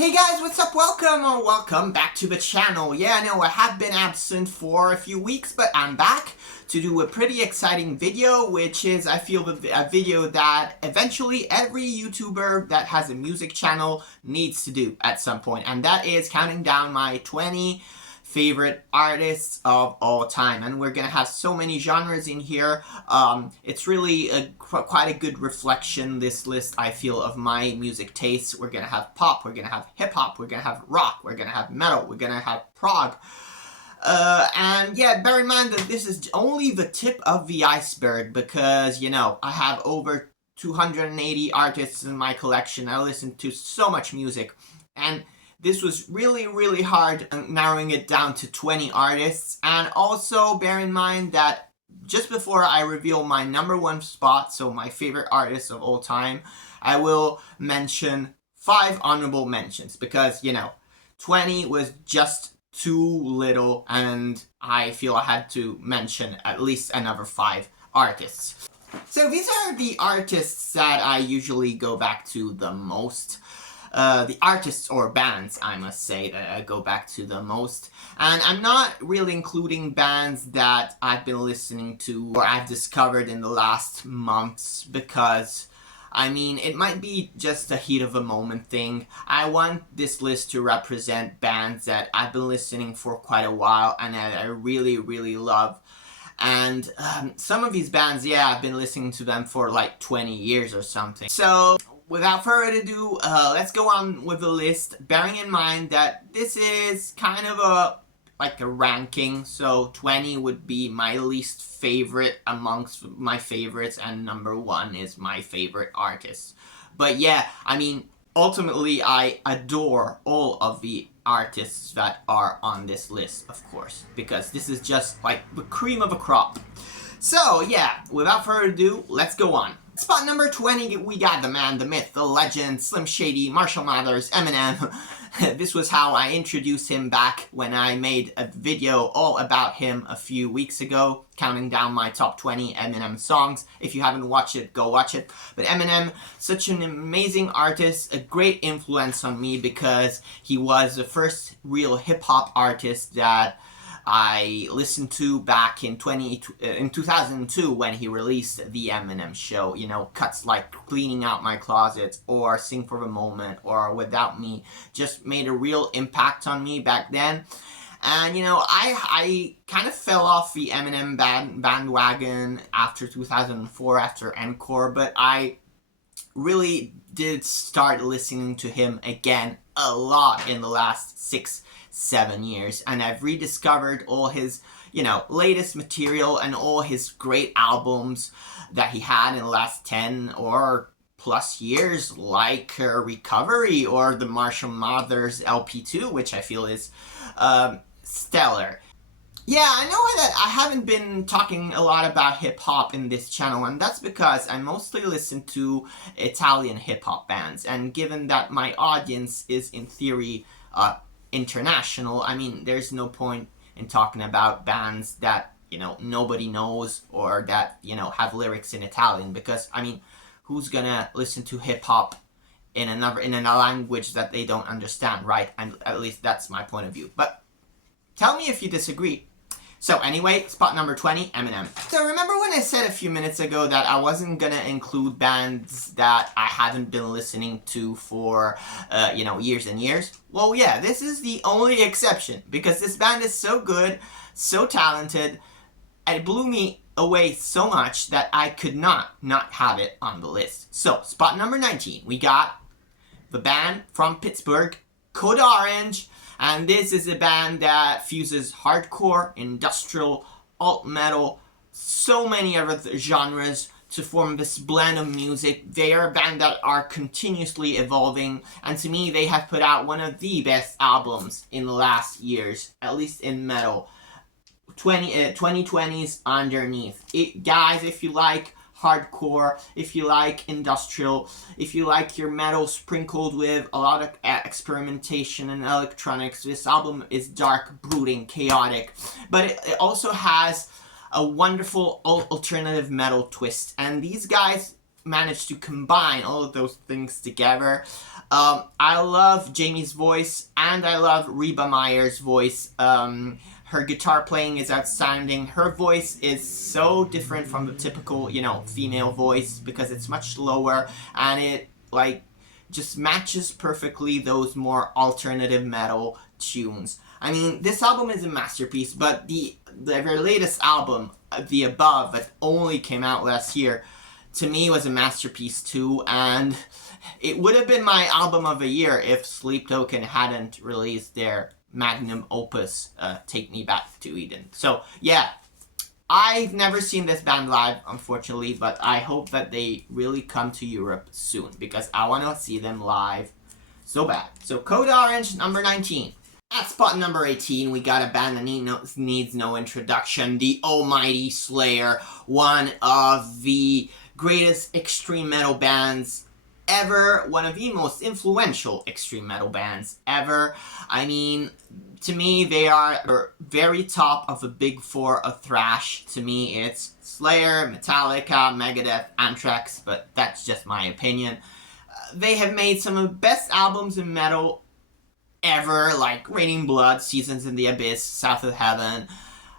Hey guys, what's up? Welcome or welcome back to the channel. Yeah, I know I have been absent for a few weeks, but I'm back to do a pretty exciting video, which is, I feel, a video that eventually every YouTuber that has a music channel needs to do at some point, and that is counting down my 20 favorite artists of all time. And we're gonna have so many genres in here. It's really quite a good reflection, this list, I feel, of my music tastes. We're gonna have pop, we're gonna have hip-hop, we're gonna have rock, we're gonna have metal, we're gonna have prog. And yeah, bear in mind that this is only the tip of the iceberg, because, you know, I have over 280 artists in my collection. I listen to so much music, and this was really hard narrowing it down to 20 artists. And also bear in mind that just before I reveal my #1 spot, so my favorite artists of all time, I will mention 5 honorable mentions, because, you know, 20 was just too little, and I feel I had to mention at least another 5 artists. So these are the artists that I usually go back to the most. The artists or bands, I must say, that I go back to the most. And I'm not really including bands that I've been listening to or I've discovered in the last months, because, I mean, it might be just a heat of a moment thing. I want this list to represent bands that I've been listening for quite a while and that I really love. And some of these bands, yeah, I've been listening to them for like 20 years or something. So without further ado, let's go on with the list, bearing in mind that this is kind of a ranking, so 20 would be my least favorite amongst my favorites, and #1 is my favorite artist. But yeah, I mean, ultimately I adore all of the artists that are on this list, of course, because this is just like the cream of a crop. So yeah, without further ado, let's go on. Spot number 20, we got the man, the myth, the legend, Slim Shady, Marshall Mathers, Eminem. This was how I introduced him back when I made a video all about him a few weeks ago, counting down my top 20 Eminem songs. If you haven't watched it, go watch it. But Eminem, such an amazing artist, a great influence on me, because he was the first real hip-hop artist that I listened to back in 2002 when he released The Eminem Show. You know, cuts like Cleaning Out My Closet or Sing for the Moment or Without Me just made a real impact on me back then. And, you know, I kind of fell off the Eminem bandwagon after 2004, after Encore, but I really did start listening to him again a lot in the last 6-7 years, and I've rediscovered all his, you know, latest material and all his great albums that he had in the last 10 or plus years, like Recovery or the Marshall Mathers LP2, which I feel is stellar. Yeah, I know that I haven't been talking a lot about hip-hop in this channel, and that's because I mostly listen to Italian hip-hop bands, and given that my audience is, in theory, international, I mean, there's no point in talking about bands that, you know, nobody knows or that, you know, have lyrics in Italian, because, I mean, who's gonna listen to hip-hop in a language that they don't understand, right? And at least that's my point of view. But tell me if you disagree. So anyway, spot number 20, Eminem. So remember when I said a few minutes ago that I wasn't gonna include bands that I haven't been listening to for, you know, years and years? Well, yeah, this is the only exception, because this band is so good, so talented, and it blew me away so much that I could not have it on the list. So, spot number 19, we got the band from Pittsburgh, Code Orange. And this is a band that fuses hardcore, industrial, alt metal, so many other genres to form this blend of music. They are a band that are continuously evolving, and to me they have put out one of the best albums in the last years, at least in metal. 2020's Underneath. Guys, if you like hardcore, if you like industrial, if you like your metal sprinkled with a lot of experimentation and electronics, this album is dark, brooding, chaotic, but it also has a wonderful alternative metal twist. And these guys managed to combine all of those things together. I love Jamie's voice, and I love Reba Meyer's voice. Her guitar playing is outstanding. Her voice is so different from the typical, you know, female voice because it's much lower, and it, like, just matches perfectly those more alternative metal tunes. I mean, this album is a masterpiece, but their latest album, The Above, that only came out last year, to me was a masterpiece too, and it would have been my album of the year if Sleep Token hadn't released their magnum opus, Take Me Back to Eden. So yeah, I've never seen this band live, unfortunately, but I hope that they really come to Europe soon, because I want to see them live so bad. So Code Orange, number 19. At spot number 18, we got a band that needs no introduction, the almighty Slayer, one of the greatest extreme metal bands ever, one of the most influential extreme metal bands ever. I mean, to me, they are very top of the big four of thrash. To me, it's Slayer, Metallica, Megadeth, Anthrax, but that's just my opinion. They have made some of the best albums in metal ever, like Raining Blood, Seasons in the Abyss, South of Heaven.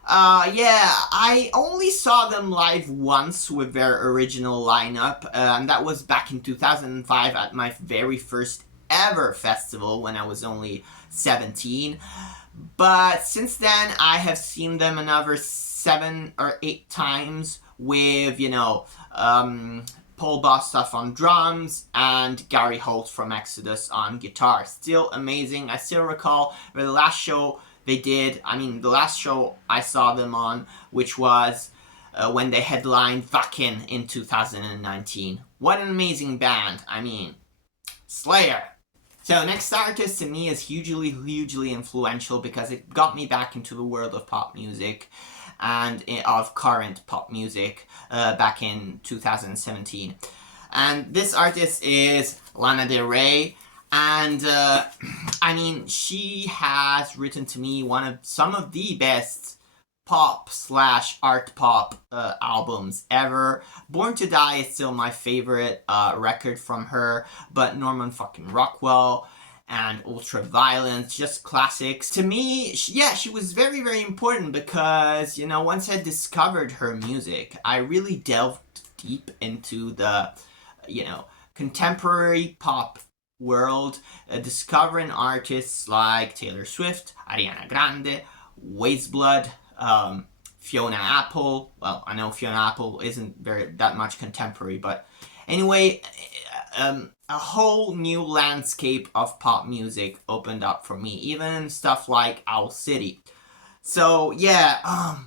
Yeah, I only saw them live once with their original lineup, and that was back in 2005 at my very first ever festival when I was only 17. But since then, I have seen them another 7 or 8 times with, you know, Paul Bostaph on drums and Gary Holt from Exodus on guitar. Still amazing. I still recall the last show they did, the last show I saw them on, which was when they headlined Wacken in 2019. What an amazing band. I mean, Slayer. So next artist to me is hugely influential because it got me back into the world of pop music and of current pop music back in 2017. And this artist is Lana Del Rey. And, I mean, she has written to me some of the best pop/art pop albums ever. Born to Die is still my favorite record from her, but Norman fucking Rockwell and Ultraviolence, just classics. To me, she was very important because, you know, once I discovered her music, I really delved deep into the, you know, contemporary pop world, discovering artists like Taylor Swift, Ariana Grande, Wasteblood, Fiona Apple. Well, I know Fiona Apple isn't that much contemporary, but anyway, a whole new landscape of pop music opened up for me, even stuff like Owl City. So yeah,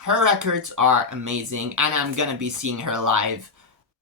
her records are amazing, and I'm gonna be seeing her live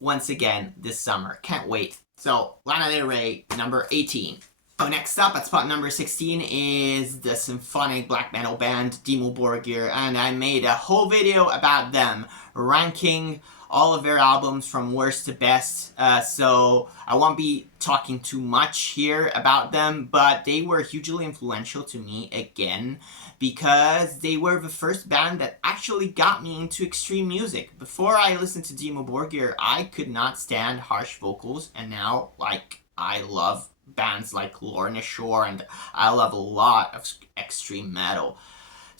once again this summer. Can't wait. So, Lana Del Rey, number 18. So next up at spot number 16 is the symphonic black metal band DIMMU BORGIR, and I made a whole video about them, ranking all of their albums from worst to best, so I won't be talking too much here about them, but they were hugely influential to me again, because they were the first band that actually got me into extreme music. Before I listened to DIMMU BORGIR, I could not stand harsh vocals, and now, like, I love bands like Lorna Shore, and I love a lot of extreme metal.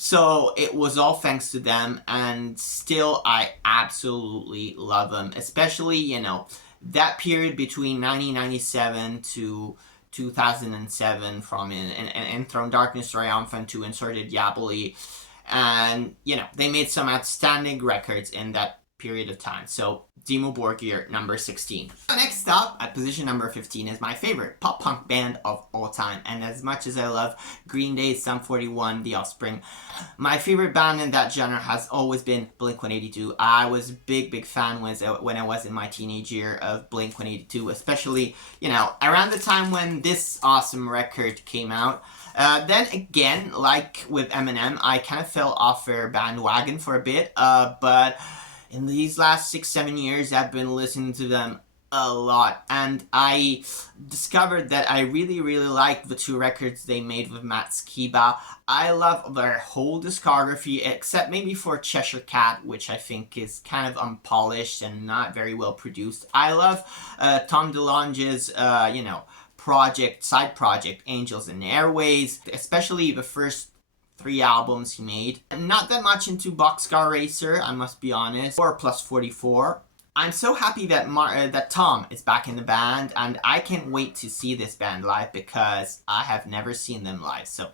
So it was all thanks to them, and still I absolutely love them. Especially, you know, that period between 1997 to 2007, from Enthroned Darkness Triumphant to Inserted Diaboli. And, you know, they made some outstanding records in that period of time. So, DIMMU BORGIR, number 16. Next up, at position number 15, is my favorite pop-punk band of all time. And as much as I love Green Day, Sum 41, The Offspring, my favorite band in that genre has always been Blink-182. I was a big fan when I was in my teenage year of Blink-182, especially, you know, around the time when this awesome record came out. Then again, like with Eminem, I kind of fell off their bandwagon for a bit, but in these last 6-7 years, I've been listening to them a lot, and I discovered that I really like the two records they made with Matt Skiba. I love their whole discography, except maybe for Cheshire Cat, which I think is kind of unpolished and not very well produced. I love Tom DeLonge's, you know, side project, Angels and Airways, especially the first 3 albums he made. I'm not that much into Boxcar Racer, I must be honest, or Plus 44. I'm so happy that that Tom is back in the band, and I can't wait to see this band live because I have never seen them live. So,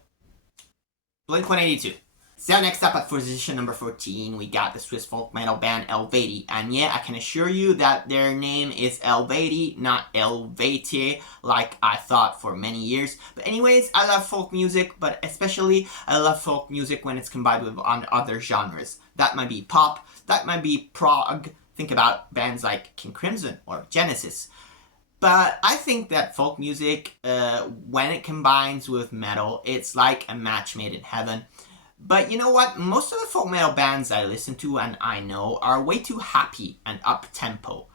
Blink-182. So next up at position number 14, we got the Swiss folk metal band eluveitie, and yeah, I can assure you that their name is eluveitie, not eluveitie, like I thought for many years. But anyways, I love folk music, but especially I love folk music when it's combined with other genres. That might be pop, that might be prog. Think about bands like King Crimson or Genesis. But I think that folk music, when it combines with metal, it's like a match made in heaven. But you know what? Most of the folk metal bands I listen to and I know are way too happy and up-tempo.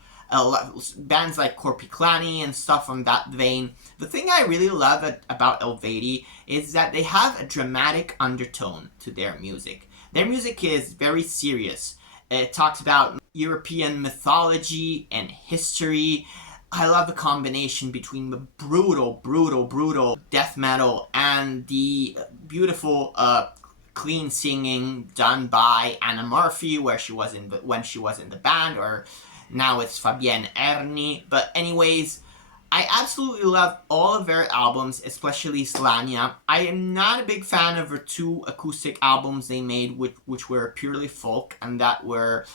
Bands like Corpiclani and stuff from that vein. The thing I really love about eluveitie is that they have a dramatic undertone to their music. Their music is very serious. It talks about European mythology and history. I love the combination between the brutal death metal and the beautiful clean singing done by Anna Murphy, when she was in the band, or now it's Fabienne Erni. But anyways, I absolutely love all of their albums, especially Slania. I am not a big fan of the 2 acoustic albums they made, which were purely folk, and that were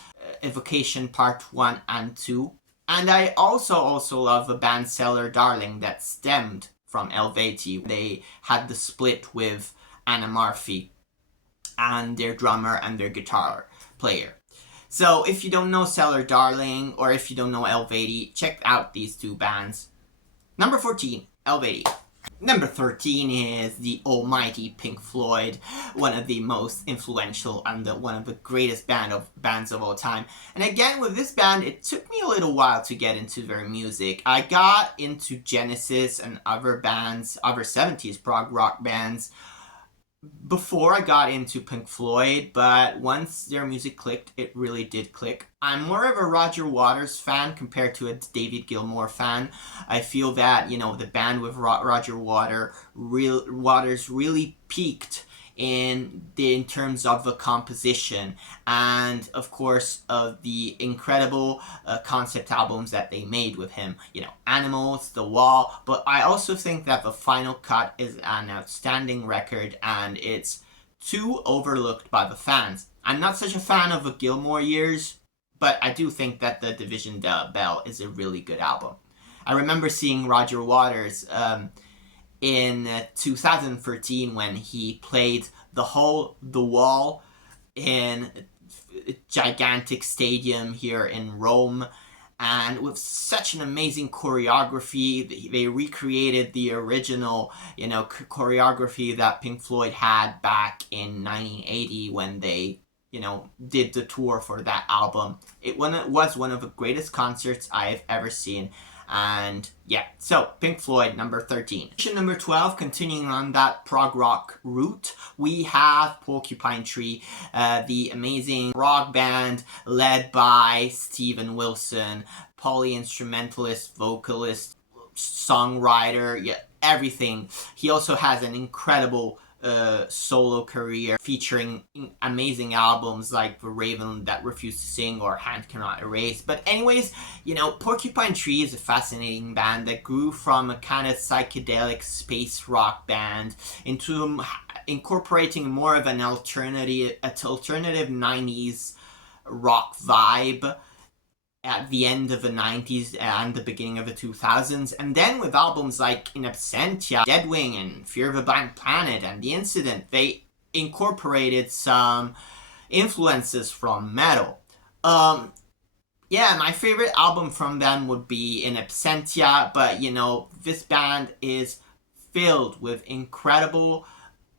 Evocation Part 1 and 2. And I also love the band Cellar Darling that stemmed from eluveitie. They had the split with Anna Murphy and their drummer and their guitar player. So if you don't know Cellar Darling, or if you don't know eluveitie, check out these 2 bands. Number 14, eluveitie. Number 13 is the almighty Pink Floyd, one of the most influential and one of the greatest bands of all time. And again, with this band, it took me a little while to get into their music. I got into Genesis and other bands, other 70s prog rock bands, before I got into Pink Floyd, but once their music clicked, it really did click. I'm more of a Roger Waters fan compared to a David Gilmour fan. I feel that, you know, the band with Roger Waters really peaked in terms of the composition and of course of the incredible concept albums that they made with him, you know, Animals, The Wall. But I also think that the final cut is an outstanding record and it's too overlooked by the fans. I'm not such a fan of the Gilmour years, but I do think that the Division Bell is a really good album. I remember seeing Roger Waters in 2013 when he played The Wall in a gigantic stadium here in Rome, and with such an amazing choreography. They recreated the original, you know, choreography that Pink Floyd had back in 1980 when they, you know, did the tour for that album. It was one of the greatest concerts I have ever seen. And yeah, so Pink Floyd, number 13. Number 12, continuing on that prog rock route, we have Porcupine Tree, the amazing rock band led by Steven Wilson, poly-instrumentalist, vocalist, songwriter, yeah, everything. He also has an incredible solo career featuring amazing albums like The Raven That Refused to Sing or Hand Cannot Erase. But anyways, you know, Porcupine Tree is a fascinating band that grew from a kind of psychedelic space rock band into incorporating more of an alternative 90s rock vibe at the end of the 90s and the beginning of the 2000s, and then with albums like In Absentia, Deadwing, and Fear of a Blank Planet, and The Incident, they incorporated some influences from metal. Yeah, my favorite album from them would be In Absentia, but you know, this band is filled with incredible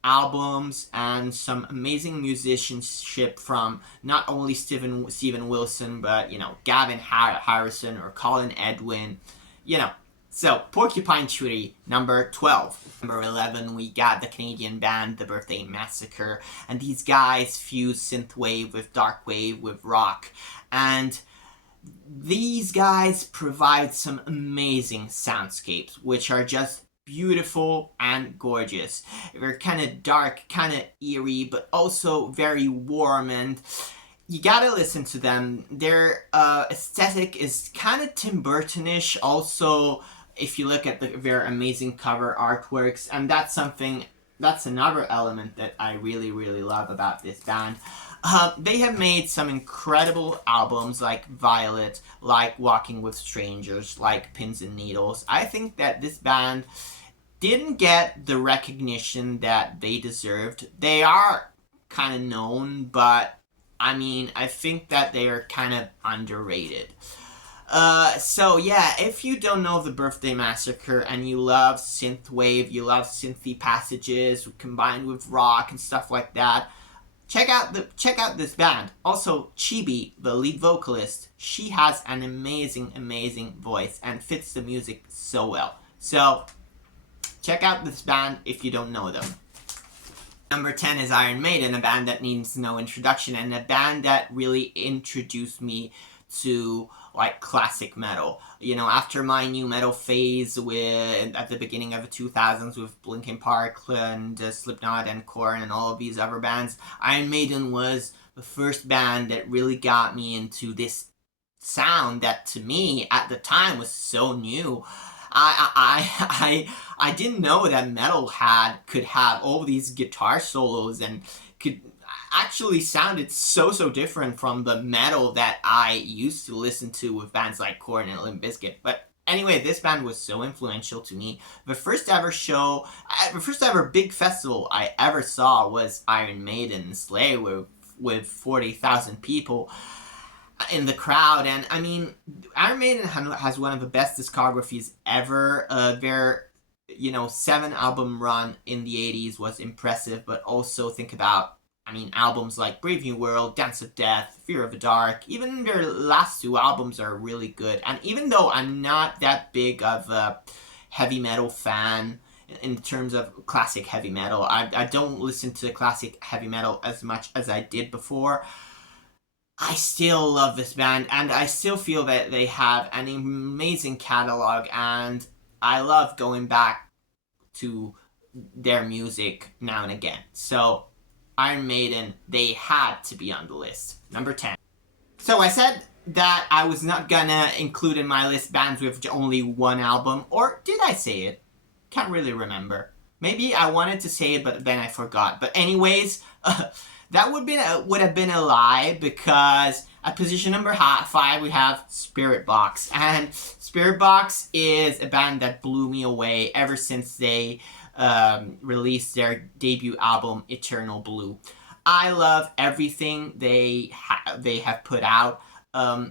albums and some amazing musicianship from not only Steven Wilson, but, you know, Gavin Harrison or Colin Edwin, you know. So, Porcupine Tree, number 12. Number 11, we got the Canadian band, The Birthday Massacre. And these guys fuse synthwave with dark wave with rock. And these guys provide some amazing soundscapes, which are just beautiful and gorgeous. They're kind of dark, kind of eerie, but also very warm, and you gotta listen to them. Their aesthetic is kind of Tim Burton-ish also, if you look at their amazing cover artworks, and that's another element that I really, really love about this band. They have made some incredible albums like Violet, like Walking with Strangers, like Pins and Needles. I think that this band didn't get the recognition that they deserved. They are kind of known, but I mean, I think that they are kind of underrated. So yeah, if you don't know The Birthday Massacre and you love synthwave, you love synthy passages combined with rock and stuff like that, check out this band. Also, Chibi, the lead vocalist, she has an amazing voice and fits the music so well. So check out this band if you don't know them. Number 10 is Iron Maiden, a band that needs no introduction, and a band that really introduced me to like classic metal. You know, after my new metal phase at the beginning of the 2000s with Linkin Park and Slipknot and Korn and all of these other bands, Iron Maiden was the first band that really got me into this sound that to me at the time was so new. I didn't know that metal could have all these guitar solos and could actually sounded so different from the metal that I used to listen to with bands like Korn and Limp Bizkit. But anyway, this band was so influential to me. The first ever big festival I ever saw was Iron Maiden Slay with 40,000 people in the crowd. And I mean, Iron Maiden has one of the best discographies ever. Their 7-album run in the 80s was impressive, but also think about, I mean, albums like Brave New World, Dance of Death, Fear of the Dark, even their last 2 albums are really good. And even though I'm not that big of a heavy metal fan in terms of classic heavy metal, I don't listen to classic heavy metal as much as I did before, I still love this band, and I still feel that they have an amazing catalog, and I love going back to their music now and again. So Iron Maiden, they had to be on the list. Number 10. So I said that I was not gonna include in my list bands with only 1 album, or did I say it? Can't really remember. Maybe I wanted to say it, but then I forgot. But anyways, that would have been a lie, because at position number 5 we have Spiritbox, and Spiritbox is a band that blew me away ever since they released their debut album Eternal Blue. I love everything they have put out.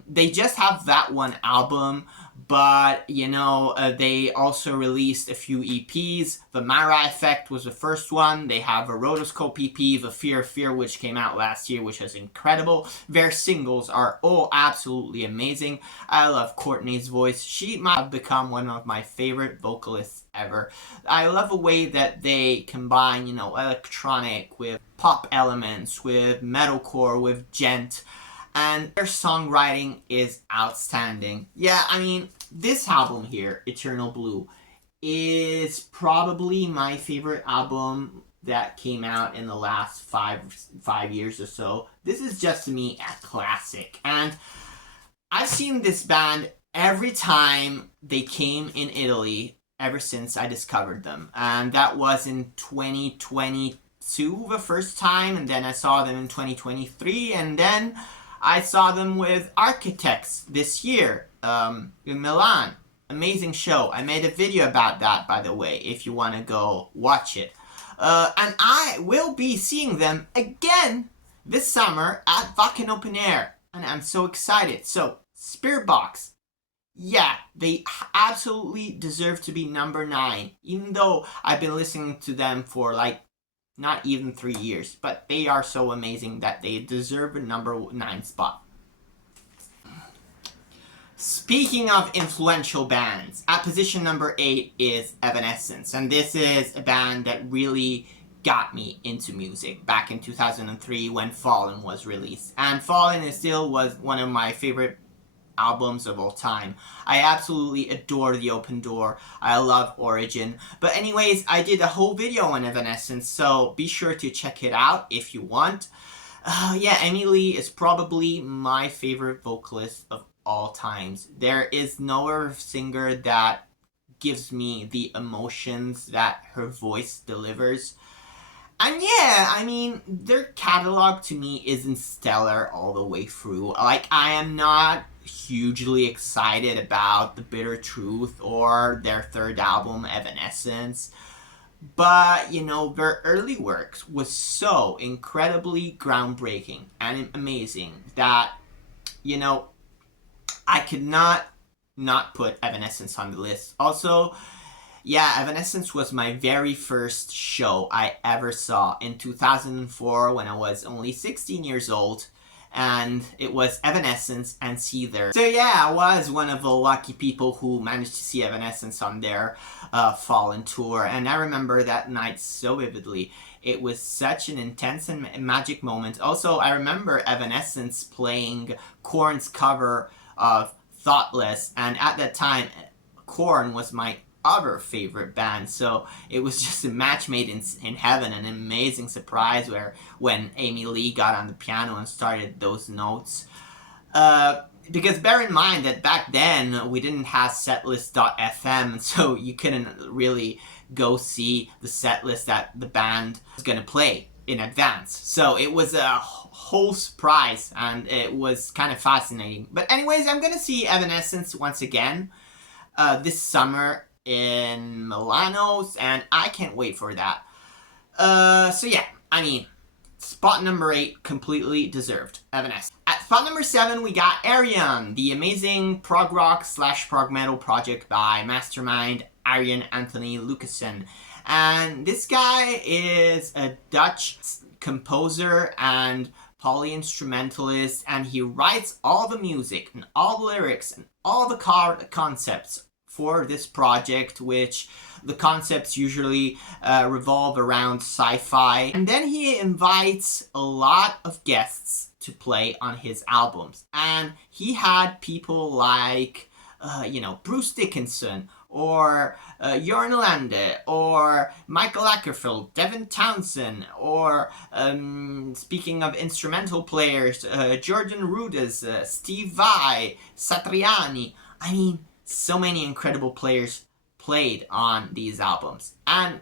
They just have that 1 album, but they also released a few EPs. The Mara Effect was the first one. They have a Rotoscope EP, The Fear of Fear, which came out last year, which was incredible. Their singles are all absolutely amazing. I love Courtney's voice. She might have become one of my favorite vocalists ever. I love the way that they combine, electronic with pop elements, with metalcore, with gent. And their songwriting is outstanding. Yeah, I mean, this album here, Eternal Blue, is probably my favorite album that came out in the last five years or so. This is just, to me, a classic. And I've seen this band every time they came in Italy ever since I discovered them. And that was in 2022 the first time, and then I saw them in 2023, and then I saw them with Architects this year in Milan. Amazing show. I made a video about that, by the way, if you want to go watch it. And I will be seeing them again this summer at Wacken Open Air. And I'm so excited. So, Spiritbox. Yeah, they absolutely deserve to be number 9. Even though I've been listening to them for like Not even 3 years. But they are so amazing that they deserve a number 9 spot. Speaking of influential bands, at position number 8 is Evanescence. And this is a band that really got me into music back in 2003 when Fallen was released. And Fallen still was one of my favorite albums of all time. I absolutely adore The Open Door. I love Origin. But anyways, I did a whole video on Evanescence, so be sure to check it out if you want. Yeah, Amy Lee is probably my favorite vocalist of all times. There is no other singer that gives me the emotions that her voice delivers. And yeah, I mean, their catalog to me isn't stellar all the way through. Like, I am not hugely excited about The Bitter Truth or their third album, Evanescence. But, you know, their early works was so incredibly groundbreaking and amazing that, you know, I could not put Evanescence on the list. Also, yeah, Evanescence was my very first show I ever saw in 2004 when I was only 16 years old. And it was Evanescence and Seether. So yeah, I was one of the lucky people who managed to see Evanescence on their Fallen tour. And I remember that night so vividly. It was such an intense and magic moment. Also, I remember Evanescence playing Korn's cover of Thoughtless. And at that time, Korn was my other favorite band, so it was just a match made in heaven, an amazing surprise when Amy Lee got on the piano and started those notes. Because bear in mind that back then we didn't have setlist.fm, so you couldn't really go see the setlist that the band was gonna play in advance. So it was a whole surprise, and it was kind of fascinating. But anyways, I'm gonna see Evanescence once again this summer in Milano's, and I can't wait for that. So yeah, I mean, spot number 8, completely deserved. Evanescence. At spot number 7, we got Ayreon, the amazing prog rock / prog metal project by mastermind Arjen Anthony Lucassen. And this guy is a Dutch composer and poly-instrumentalist, and he writes all the music and all the lyrics and all the concepts for this project, which the concepts usually revolve around sci-fi. And then he invites a lot of guests to play on his albums. And he had people like, you know, Bruce Dickinson, or Jørn Lande, or Michael Ackerfeld, Devin Townsend, or speaking of instrumental players, Jordan Rudess, Steve Vai, Satriani. I mean, so many incredible players played on these albums. And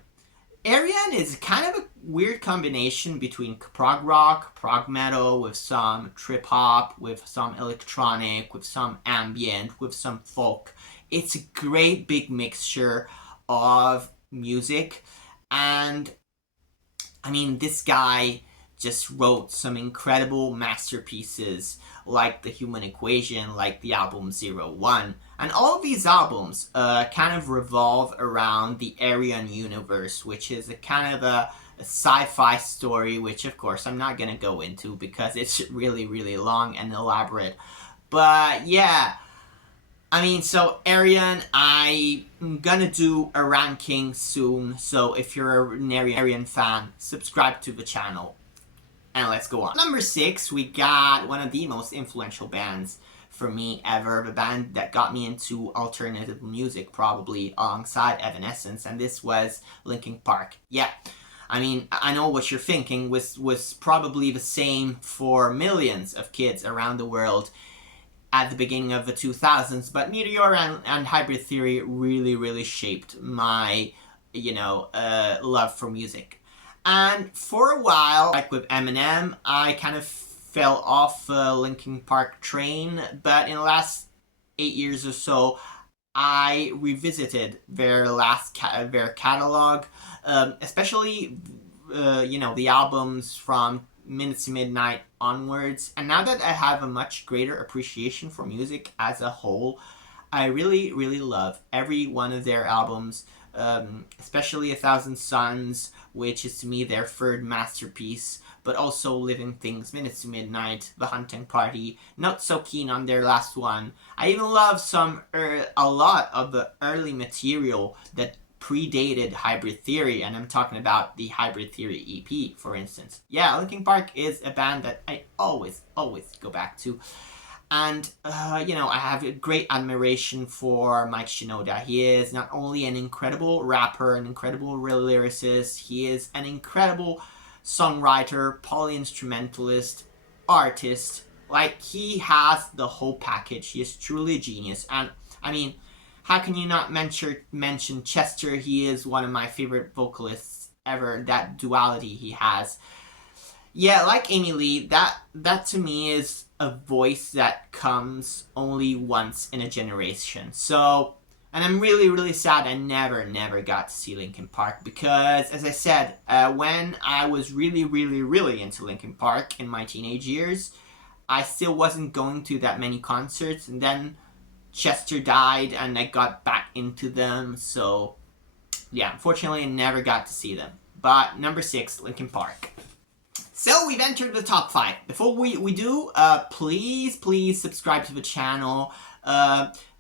Ayreon is kind of a weird combination between prog rock, prog metal, with some trip hop, with some electronic, with some ambient, with some folk. It's a great big mixture of music. And I mean, this guy just wrote some incredible masterpieces like The Human Equation, like the album 01. And all of these albums kind of revolve around the Ayreon universe, which is a kind of a sci-fi story, which of course I'm not going to go into because it's really, really long and elaborate. But yeah, I mean, so Ayreon, I'm gonna do a ranking soon, so if you're an Ayreon fan, subscribe to the channel. And let's go on. Number 6, we got one of the most influential bands for me ever. The band that got me into alternative music, probably alongside Evanescence, and this was Linkin Park. Yeah, I mean, I know what you're thinking was probably the same for millions of kids around the world at the beginning of the 2000s, but Meteor and Hybrid Theory really, really shaped my, you know, love for music. And for a while, like with Eminem, I kind of fell off the Linkin Park train, but in the last 8 years or so, I revisited their their catalog, especially, you know, the albums from Minutes to Midnight onwards. And now that I have a much greater appreciation for music as a whole, I really, really love every one of their albums, especially 1,000 Suns, which is to me their third masterpiece, but also Living Things, Minutes to Midnight, The Hunting Party. Not so keen on their last one. I even love a lot of the early material that predated Hybrid Theory, and I'm talking about the Hybrid Theory EP, for instance. Yeah, Linkin Park is a band that I always go back to. And, you know, I have a great admiration for Mike Shinoda. He is not only an incredible rapper, an incredible lyricist, he is an incredible songwriter, poly-instrumentalist, artist. Like, he has the whole package. He is truly a genius. And, I mean, how can you not mention Chester? He is one of my favorite vocalists ever. That duality he has. Yeah, like Amy Lee, that to me is a voice that comes only once in a generation. So, and I'm really sad I never got to see Linkin Park, because, as I said, when I was really into Linkin Park in my teenage years, I still wasn't going to that many concerts, and then Chester died and I got back into them. So, yeah, unfortunately I never got to see them. But number 6, Linkin Park. So we've entered the top 5. Before we do, please subscribe to the channel.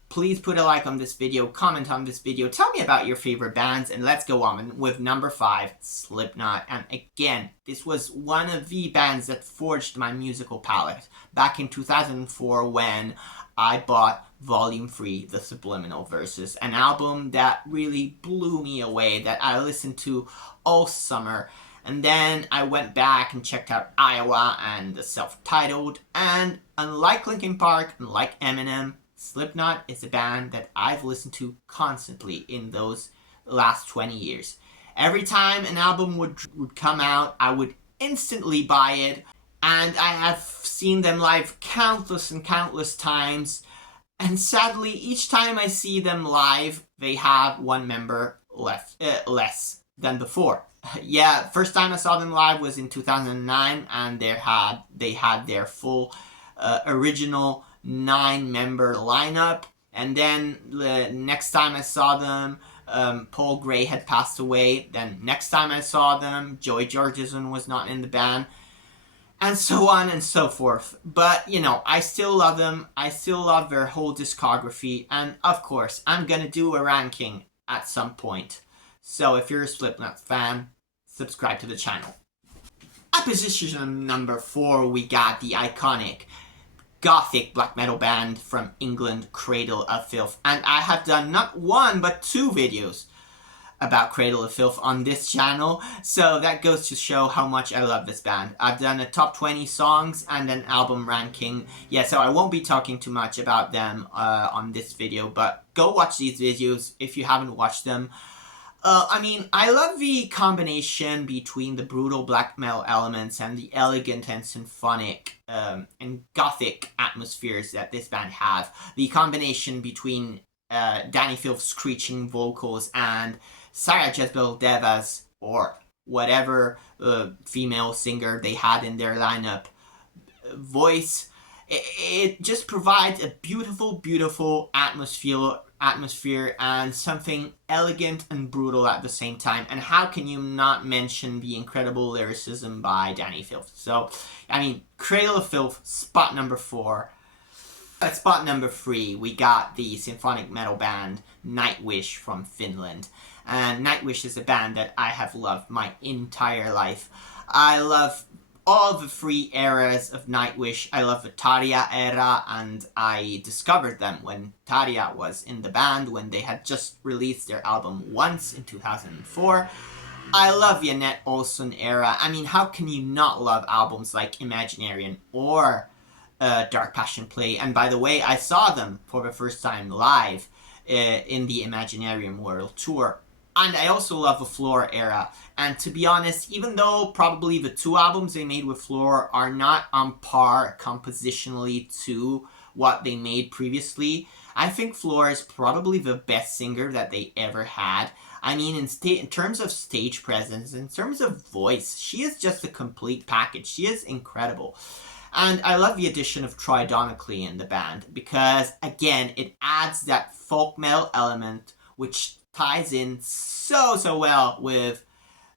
Please put a like on this video, comment on this video, tell me about your favorite bands, and let's go on with number 5, Slipknot. And again, this was one of the bands that forged my musical palette back in 2004 when I bought Volume 3, The Subliminal Verses, an album that really blew me away, that I listened to all summer. And then I went back and checked out Iowa and the self-titled, and unlike Linkin Park, unlike Eminem, Slipknot is a band that I've listened to constantly in those last 20 years. Every time an album would come out, I would instantly buy it, and I have seen them live countless times, and sadly, each time I see them live, they have one member less than before. Yeah, first time I saw them live was in 2009, and they had their full original 9-member lineup. And then the next time I saw them, Paul Gray had passed away. Then next time I saw them, Joey Jordison was not in the band, and so on and so forth. But, you know, I still love them. I still love their whole discography, and of course, I'm gonna do a ranking at some point. So if you're a Slipknot fan, subscribe to the channel. At position number 4, we got the iconic gothic black metal band from England, Cradle of Filth. And I have done not 1 but 2 videos about Cradle of Filth on this channel, so that goes to show how much I love this band. I've done a top 20 songs and an album ranking. Yeah, so I won't be talking too much about them on this video, but go watch these videos if you haven't watched them. I mean, I love the combination between the brutal black metal elements and the elegant and symphonic and gothic atmospheres that this band have. The combination between Danny Filth's screeching vocals and Sarah Jezebel Deva's, or whatever female singer they had in their lineup, voice, it just provides a beautiful atmosphere and something elegant and brutal at the same time. And how can you not mention the incredible lyricism by Danny Filth? So, I mean, Cradle of Filth, spot number 4. At spot number 3, we got the symphonic metal band Nightwish from Finland. And Nightwish is a band that I have loved my entire life. I love all the 3 eras of Nightwish. I love the Tarja era, and I discovered them when Tarja was in the band, when they had just released their album Once in 2004. I love the Annette Olson era. I mean, how can you not love albums like Imaginarium or Dark Passion Play? And by the way, I saw them for the first time live in the Imaginarium World Tour. And I also love the Floor era. And to be honest, even though probably the 2 albums they made with Floor are not on par compositionally to what they made previously, I think Floor is probably the best singer that they ever had. I mean, in terms of stage presence, in terms of voice, she is just a complete package. She is incredible. And I love the addition of Troy Donockley in the band because, again, it adds that folk metal element which ties in so well with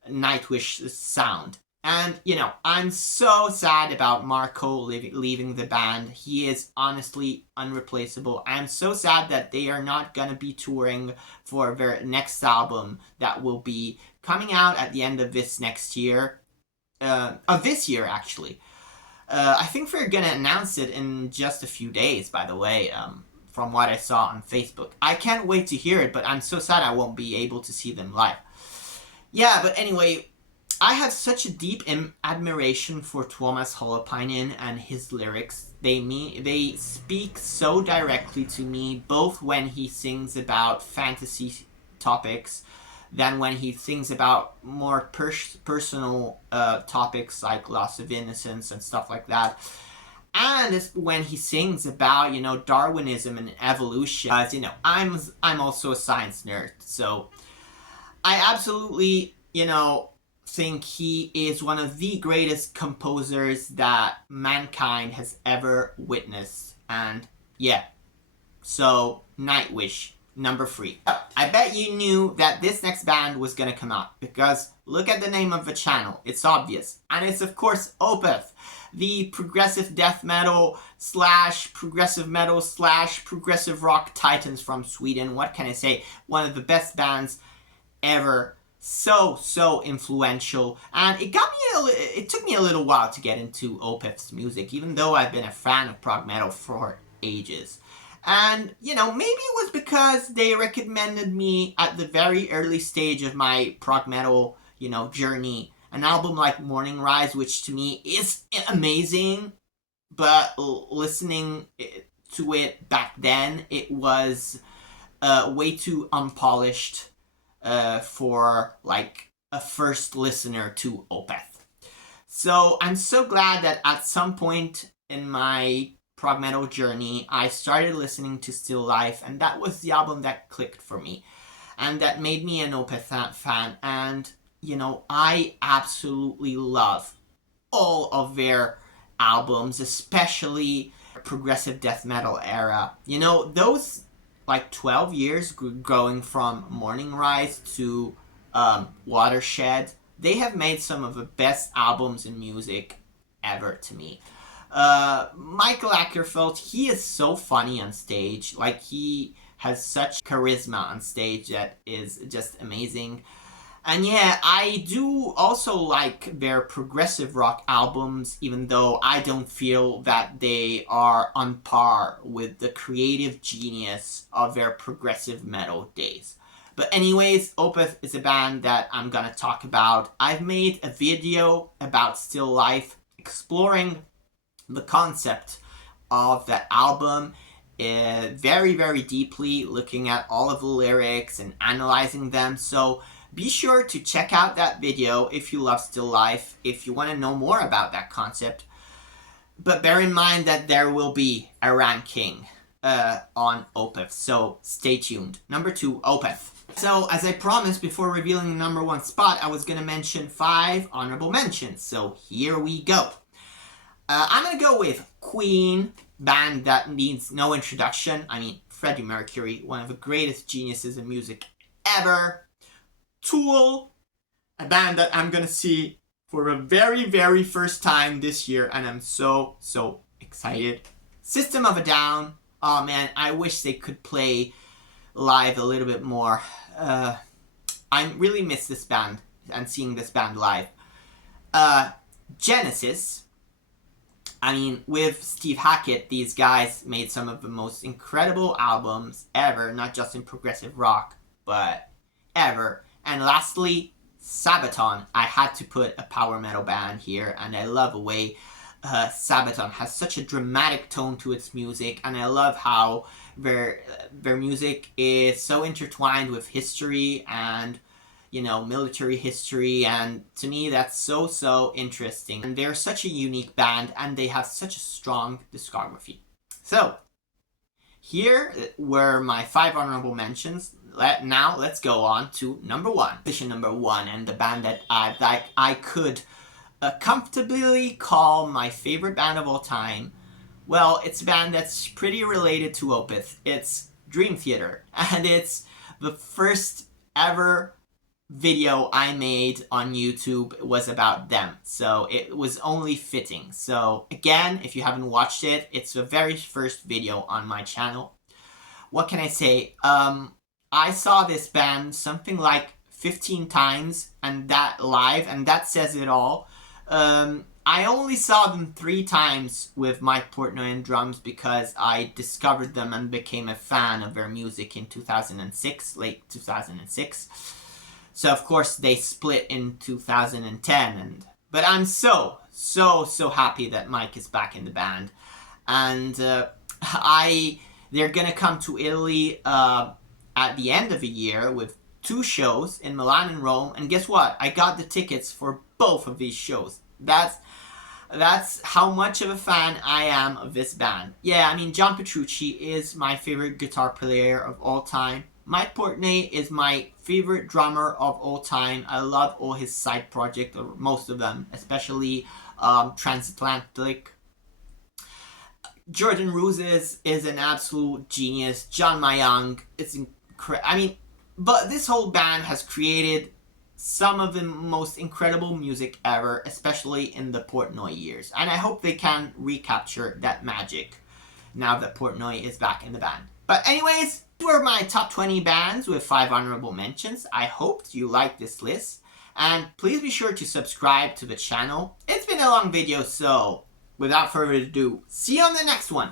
Nightwish's sound. And, you know, I'm so sad about Marco leaving the band. He is honestly unreplaceable. I'm so sad that they are not going to be touring for their next album that will be coming out at the end of this next year. Of this year, actually. I think they're going to announce it in just a few days, by the way, from what I saw on Facebook. I can't wait to hear it, but I'm so sad I won't be able to see them live. Yeah, but anyway, I have such a deep admiration for Tuomas Holopainen and his lyrics. They speak so directly to me, both when he sings about fantasy topics than when he sings about more personal topics like loss of innocence and stuff like that. And when he sings about, you know, Darwinism and evolution. As you know, I'm also a science nerd, so I absolutely, you know, think he is one of the greatest composers that mankind has ever witnessed. And yeah, so Nightwish, number 3. I bet you knew that this next band was gonna come out, because look at the name of the channel, it's obvious. And it's of course Opeth, the progressive death metal / progressive metal / progressive rock titans from Sweden. What can I say? One of the best bands ever. So influential, and it took me a little while to get into Opeth's music, even though I've been a fan of prog metal for ages. And, you know, maybe it was because they recommended me at the very early stage of my prog metal, you know, journey, an album like Morning Rise, which to me is amazing, but listening to it back then, it was way too unpolished for like a first listener to Opeth. So I'm so glad that at some point in my prog metal journey I started listening to Still Life, and that was the album that clicked for me and that made me an Opeth fan. And you know, I absolutely love all of their albums, especially progressive death metal era. You know, those like 12 years going from Morning Rise to Watershed, they have made some of the best albums in music ever to me. Michael Ackerfeld, he is so funny on stage. Like, he has such charisma on stage that is just amazing. And yeah, I do also like their progressive rock albums, even though I don't feel that they are on par with the creative genius of their progressive metal days. But anyways, Opeth is a band that I'm gonna talk about. I've made a video about Still Life, exploring the concept of that album very deeply, looking at all of the lyrics and analyzing them. So be sure to check out that video if you love Still Life, if you want to know more about that concept. But bear in mind that there will be a ranking on Opeth, so stay tuned. Number 2, Opeth. So, as I promised before revealing the number 1 spot, I was going to mention 5 honorable mentions. So here we go. I'm going to go with Queen, band that needs no introduction. I mean, Freddie Mercury, one of the greatest geniuses in music ever. Tool, a band that I'm gonna see for the very first time this year, and I'm so excited. System of a Down, oh man, I wish they could play live a little bit more. I really miss this band and seeing this band live. Genesis, I mean, with Steve Hackett, these guys made some of the most incredible albums ever, not just in progressive rock, but ever. And lastly, Sabaton. I had to put a power metal band here, and I love the way Sabaton has such a dramatic tone to its music, and I love how their music is so intertwined with history and, you know, military history, and to me that's so interesting. And they're such a unique band, and they have such a strong discography. So here were my 5 honorable mentions. Now let's go on to number 1. Position number 1, and the band that I could comfortably call my favorite band of all time. Well, it's a band that's pretty related to Opeth. It's Dream Theater, and it's the first ever video I made on YouTube was about them, so it was only fitting. So again, if you haven't watched it, it's the very first video on my channel. What can I say? I saw this band something like 15 times and that live, and that says it all. I only saw them 3 times with Mike Portnoy and drums because I discovered them and became a fan of their music in 2006, late 2006. So of course they split in 2010, but I'm so happy that Mike is back in the band, and they're gonna come to Italy at the end of the year with 2 shows in Milan and Rome, and guess what? I got the tickets for both of these shows. That's how much of a fan I am of this band. Yeah, I mean, John Petrucci is my favorite guitar player of all time. Mike Portnoy is my favorite drummer of all time. I love all his side projects, or most of them, especially Transatlantic. Jordan Roses is an absolute genius. John Mayung, it's incredible. I mean, but this whole band has created some of the most incredible music ever, especially in the Portnoy years. And I hope they can recapture that magic now that Portnoy is back in the band. But anyways, these were my top 20 bands with 5 honorable mentions. I hoped you liked this list. And please be sure to subscribe to the channel. It's been a long video, so without further ado, see you on the next one.